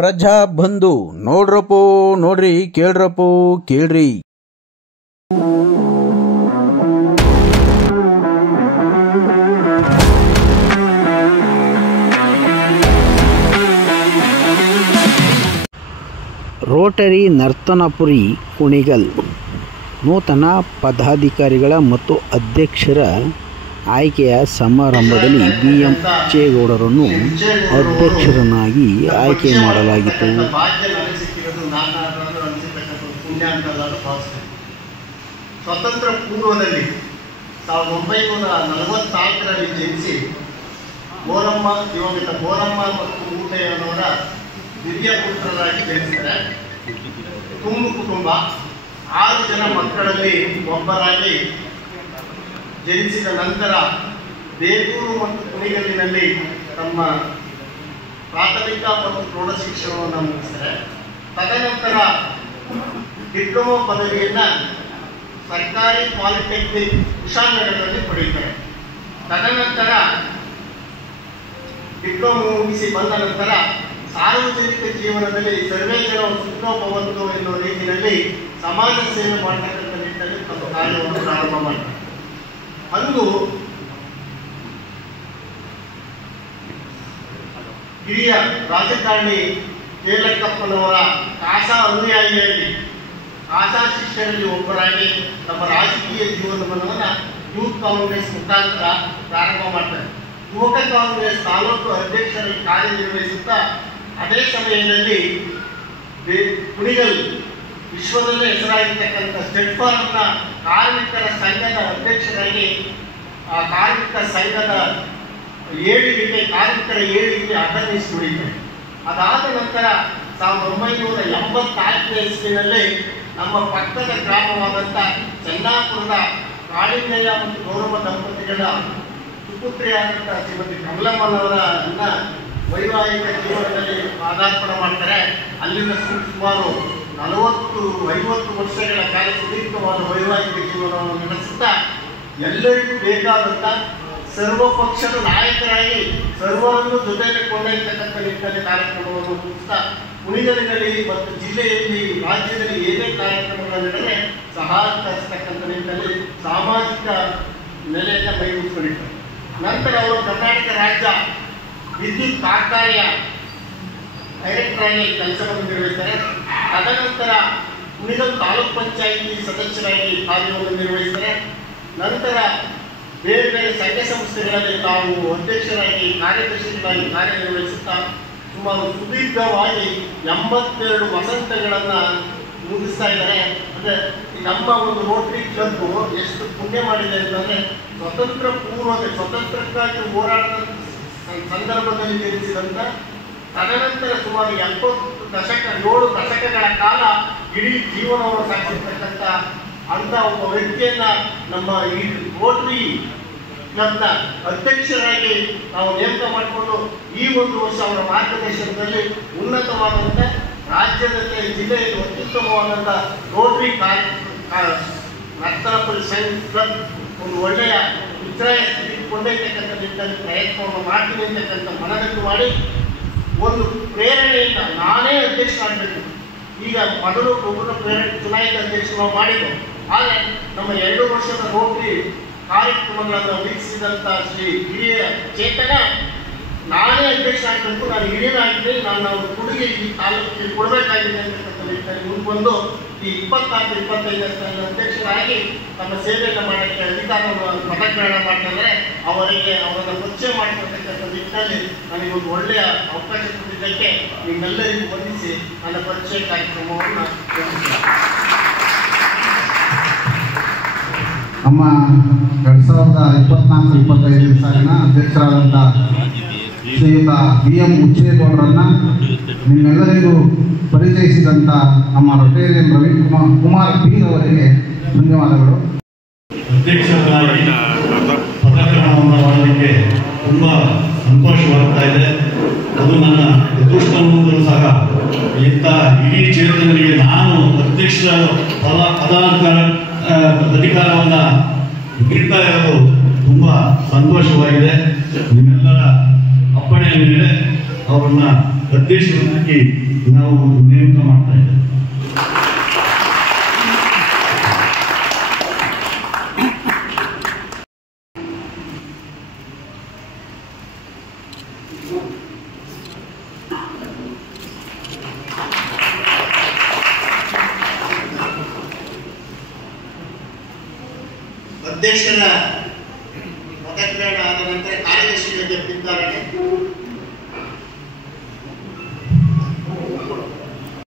ಪ್ರಜಾ ಬಂಧು ನೋಡ್ರಪ್ಪೋ ನೋಡ್ರಿ, ಕೇಳ್ರಪ್ಪೋ ಕೇಳ್ರಿ. ರೋಟರಿ ನರ್ತನಪುರಿ ಕುಣಿಗಲ್ ನೂತನ ಪದಾಧಿಕಾರಿಗಳ ಮತ್ತು ಅಧ್ಯಕ್ಷರ ಆಯ್ಕೆಯ ಸಮಾರಂಭದಲ್ಲಿ BM ಉಚ್ಚೇಗೌಡರನ್ನು ಅಧ್ಯಕ್ಷರನ್ನಾಗಿ ಆಯ್ಕೆ ಮಾಡಲಾಗಿತ್ತು. ಸ್ವತಂತ್ರ ಪೂರ್ವದಲ್ಲಿ 1944ರಲ್ಲಿ ಜನಿಸಿ ಬೋರಮ್ಮ ದಿವಂಗತ ಬೋರಮ್ಮ ಮತ್ತು ಊಟಯ್ಯನವರ ದಿವ್ಯ ಪುತ್ರರಾಗಿ ಜನಿಸಿದರೆ ತುಂಬು ಕುಟುಂಬ 6 ಜನ ಮಕ್ಕಳಲ್ಲಿ ಒಬ್ಬರಾಗಿ ಜನಿಸಿದ ನಂತರ ಬೇಗೂರು ಮತ್ತು ಕುಣಿಗಲ್ಲಿನಲ್ಲಿ ತಮ್ಮ ಪ್ರಾಥಮಿಕ ಮತ್ತು ಪ್ರೌಢ ಶಿಕ್ಷಣವನ್ನು ಮುಗಿಸಿದರೆ ತದನಂತರ ಡಿಪ್ಲೊಮಾ ಪದವಿಯನ್ನು ಸರ್ಕಾರಿ ಪಾಲಿಟೆಕ್ನಿಕ್ ಕುಶಾಲನಗರದಲ್ಲಿ ಪಡೆಯುತ್ತಾರೆ. ತದನಂತರ ಡಿಪ್ಲೊಮಾ ಮುಗಿಸಿ ಬಂದ ನಂತರ ಸಾರ್ವಜನಿಕ ಜೀವನದಲ್ಲಿ ಸರ್ವೇ ಜನ ಸುಖನೋ ಭವಂತು ಎನ್ನುವ ರೀತಿಯಲ್ಲಿ ಸಮಾಜ ಸೇವೆ ಮಾಡತಕ್ಕಂಥ ನಿಟ್ಟಿನಲ್ಲಿ ತಮ್ಮ ಕಾರ್ಯವನ್ನು ಪ್ರಾರಂಭ ಮಾಡ್ತಾರೆ. ಅಂದು ಹಿರಿಯ ರಾಜಕಾರಣಿ ಕೇಲಕ್ಕಪ್ಪನವರ ಕಾಸಾ ಅನುಯಾಯಿಯಾಗಿ ಕಾಸಾ ಶಿಷ್ಯರಲ್ಲಿ ಒಬ್ಬರಾಗಿ ತಮ್ಮ ರಾಜಕೀಯ ಜೀವನವನ್ನು ಯೂತ್ ಕಾಂಗ್ರೆಸ್ ಮುಖಾಂತರ ಪ್ರಾರಂಭ ಮಾಡ್ತಾರೆ. ಯುವಕ ಕಾಂಗ್ರೆಸ್ ತಾಲೂಕು ಅಧ್ಯಕ್ಷರಾಗಿ ಕಾರ್ಯನಿರ್ವಹಿಸುತ್ತಾ ಅದೇ ಸಮಯದಲ್ಲಿ ಕುಣಿಗಲ್ ವಿಶ್ವದಲ್ಲೇ ಹೆಸರಾಗಿರ್ತಕ್ಕಂಥ ಸ್ಟೆಟ್ಫಾರ್ಮ್ನ ಕಾರ್ಮಿಕರ ಸಂಘದ ಅಧ್ಯಕ್ಷರಾಗಿ ಆ ಕಾರ್ಮಿಕ ಸಂಘದ ಏಳಿಗೆಗೆ ಕಾರ್ಮಿಕರ ಏಳಿಗೆಗೆ ಅಗರ್ನಿಸಿ ದುಡಿತಾರೆ. ಅದಾದ ನಂತರ 1984ನೇ ಇಸ್ವಿನಲ್ಲಿ ನಮ್ಮ ಪಕ್ಕದ ಗ್ರಾಮವಾದಂಥ ಚೆನ್ನಾಪುರದ ಕಾಳಿಂಗಯ್ಯ ಮತ್ತು ಗೌರವ ದಂಪತಿಗಳ ಸುಪುತ್ರಿಯಾದಂಥ ಶ್ರೀಮತಿ ಕಮಲಮ್ಮನವರನ್ನ ವೈವಾಹಿಕ ಜೀವನದಲ್ಲಿ ಪಾದಾರ್ಪಣೆ ಮಾಡ್ತಾರೆ. ಅಲ್ಲಿಂದ ಸುಮಾರು 40-50 ವರ್ಷಗಳ ಕಾಲ ಸುದೀರ್ಘವಾದ ವೈವಾಹಿಕ ಜೀವನವನ್ನು ನಡೆಸುತ್ತಾ ಎಲ್ಲರಿಗೂ ಬೇಕಾದಂಥ ಸರ್ವ ಪಕ್ಷದ ನಾಯಕರಾಗಿ ಸರ್ವರನ್ನು ಜೊತೆಗೆ ಕೊಂಡೊಯ್ಯತಕ್ಕಂಥ ನಿಟ್ಟಿನಲ್ಲಿ ಕಾರ್ಯಕ್ರಮವನ್ನು ರೂಪಿಸ್ತಾ ಕುಣಿಗಲಿನಲ್ಲಿ ಮತ್ತು ಜಿಲ್ಲೆಯಲ್ಲಿ ರಾಜ್ಯದಲ್ಲಿ ಏನೇ ಕಾರ್ಯಕ್ರಮಗಳು ನಡೆದರೆ ಸಹಕರಿಸತಕ್ಕಂಥ ನಿಟ್ಟಿನಲ್ಲಿ ಸಾಮಾಜಿಕ ನೆಲೆಯನ್ನು ಕೈಗೊಳಿಸಿಕೊಂಡಿದ್ದಾರೆ. ನಂತರ ಅವರು ಕರ್ನಾಟಕ ರಾಜ್ಯ ವಿದ್ಯುತ್ ಕಾರ್ಖಾನೆಯ ಡೈರೆಕ್ಟರ್ ಆಗಿ ಕೆಲಸವನ್ನು ನಿರ್ವಹಿಸ್ತಾರೆ. ತದನಂತರ ಕುಣಿಗಲ್ ತಾಲೂಕ್ ಪಂಚಾಯಿತಿ ಸದಸ್ಯರಾಗಿ ಕಾರ್ಯವನ್ನು ನಿರ್ವಹಿಸ್ತಾರೆ. ನಂತರ ಬೇರೆ ಬೇರೆ ಸಂಘ ಸಂಸ್ಥೆಗಳಲ್ಲಿ ತಾವು ಅಧ್ಯಕ್ಷರಾಗಿ ಕಾರ್ಯದರ್ಶಿಗಳಾಗಿ ಕಾರ್ಯನಿರ್ವಹಿಸುತ್ತಾ ಸುಮಾರು ಸುದೀರ್ಘವಾಗಿ 82 ವಸಂತಗಳನ್ನು ಮುಗಿಸ್ತಾ ಇದ್ದಾರೆ. ಅಂದರೆ ನಮ್ಮ ಒಂದು ರೋಟರಿ ಕ್ಲಬ್ ಎಷ್ಟು ಪುಣ್ಯ ಮಾಡಿದೆ ಅಂತಂದರೆ ಸ್ವತಂತ್ರಕ್ಕಾಗಿ ಹೋರಾಟದ ಸಂದರ್ಭದಲ್ಲಿ ಜನಿಸಿದಂಥ ತದನಂತರ ಸುಮಾರು 7 ದಶಕಗಳ ಕಾಲ ಇಡೀ ಜೀವನವನ್ನು ಸಾಗಿಸಿರ್ತಕ್ಕಂಥ ಅಂಥ ಒಬ್ಬ ವ್ಯಕ್ತಿಯನ್ನ ನಮ್ಮ ಈ ರೋಟರಿ ಕ್ಲಬ್ನ ಅಧ್ಯಕ್ಷರಾಗಿ ನಾವು ನೇಮಕ ಮಾಡಿಕೊಂಡು ಈ ಒಂದು ವರ್ಷ ಅವರ ಮಾರ್ಗದರ್ಶನದಲ್ಲಿ ಉನ್ನತವಾದಂಥ ರಾಜ್ಯದಲ್ಲಿ ಜಿಲ್ಲೆಯಲ್ಲಿ ಅತ್ಯುತ್ತಮವಾದಂಥ ರೋಟರಿ ನರ್ತನಪುರಿ ಸಂಘ ಕ್ಲಬ್ ಒಂದು ಒಳ್ಳೆಯ ಉಚ್ಚಾಯ ಸ್ಥಿತಿಗೆ ಕೊಂಡೊಯ್ಯತಕ್ಕಂಥ ನಿಟ್ಟಿನಲ್ಲಿ ಪ್ರಯತ್ನವನ್ನು ಮಾಡ್ತೀನಿ ಅಂತಕ್ಕಂಥ ಮನದಟ್ಟು ಮಾಡಿ ಒಂದು ಪ್ರೇರಣೆಯಿಂದ ನಾನೇ ಅಧ್ಯಕ್ಷರಾಗಬೇಕು. ಈಗ ಮೊದಲು ಒಬ್ಬರ ಪ್ರೇರಣೆ ಚುನಾಯಿತ ಅಧ್ಯಕ್ಷರು ಮಾಡಿದ್ದು. ಆದರೆ ನಮ್ಮ 2 ವರ್ಷದ ರೋಟರಿ ಕಾರ್ಯಕ್ರಮಗಳನ್ನು ವೀಕ್ಷಿಸಿದಂಥ ಶ್ರೀ ಹಿರಿಯ ಚೇತನ ನಾನೇ ಅಧ್ಯಕ್ಷ ಆಗಬೇಕು, ನಾನು ಹಿರಿಯನಾಗಿದ್ದೀನಿ, ನಾನು ಕೊಡುಗೆ ಈ ತಾಲೂಕಿಗೆ ಕೊಡಬೇಕಾಗಿದೆ ಅಂತಕ್ಕಂಥ ನಿಟ್ಟಿನಲ್ಲಿ ಮುಂದೆ ಈ 24-25 ಅಧ್ಯಕ್ಷರಾಗಿ ತಮ್ಮ ಸೇವೆಯನ್ನು ಮಾಡೋಕ್ಕೆ ಅಧಿಕಾರವನ್ನು ಪದಗ್ರಹಣ ಮಾಡ್ತಾರೆ. ಅವರನ್ನು ಪರಿಚಯ ಮಾಡಿಕೊಡ್ತಕ್ಕಂಥ ನಿಟ್ಟಿನಲ್ಲಿ ನನಗೊಂದು ಒಳ್ಳೆಯ ಅವಕಾಶ ಕೊಟ್ಟಿದ್ದಕ್ಕೆ ನಿಮ್ಮೆಲ್ಲರಿಗೂ ವಂದಿಸಿ ನನ್ನ ಪರಿಚಯ ಕಾರ್ಯಕ್ರಮವನ್ನು ನಮ್ಮ 2024-25 ಸಾಲಿನ ಅಧ್ಯಕ್ಷರಾದಂಥ ಶ್ರೀಯುತ BM ಉಚ್ಚೇಗೌಡರನ್ನು ನಿಮ್ಮೆಲ್ಲರಿಗೂ ಪರಿಚಯಿಸಿದಂಥ ನಮ್ಮ ರೊಟೇರಿಯನ್ ರವಿಕುಮಾರ್ P ಅವರಿಗೆ ಧನ್ಯವಾದಗಳು. ಅಧ್ಯಕ್ಷರಾಗಿ ಪದಗ್ರಹಣವನ್ನು ಮಾಡಲಿಕ್ಕೆ ತುಂಬ ಸಂತೋಷವಾಗ್ತಾ ಇದೆ. ಅದು ನನ್ನ ಅದೃಷ್ಟವೂ ಸಹ. ಇಂಥ ಇಡೀ ಚೇತನರಿಗೆ ನಾನು ಅಧ್ಯಕ್ಷ ಅಧಿಕಾರವನ್ನು ನೀಡ್ತಾ ಇರೋದು ತುಂಬ ಸಂತೋಷವಾಗಿದೆ. ನಿಮ್ಮೆಲ್ಲರ ಅಪ್ಪಣೆಯ ಮೇಲೆ ಅವರನ್ನ ಅಧ್ಯಕ್ಷರಾಗಿ ನಾವು ನೇಮಕ ಮಾಡ್ತಾ ಇದ್ದೇವೆ. ಅಧ್ಯಕ್ಷರ ಪದಗ್ರಹಣ ಆದ ನಂತರ ಕಾರ್ಯದರ್ಶಿಗಳಿಗೆ ನಿರ್ಧಾರಣೆ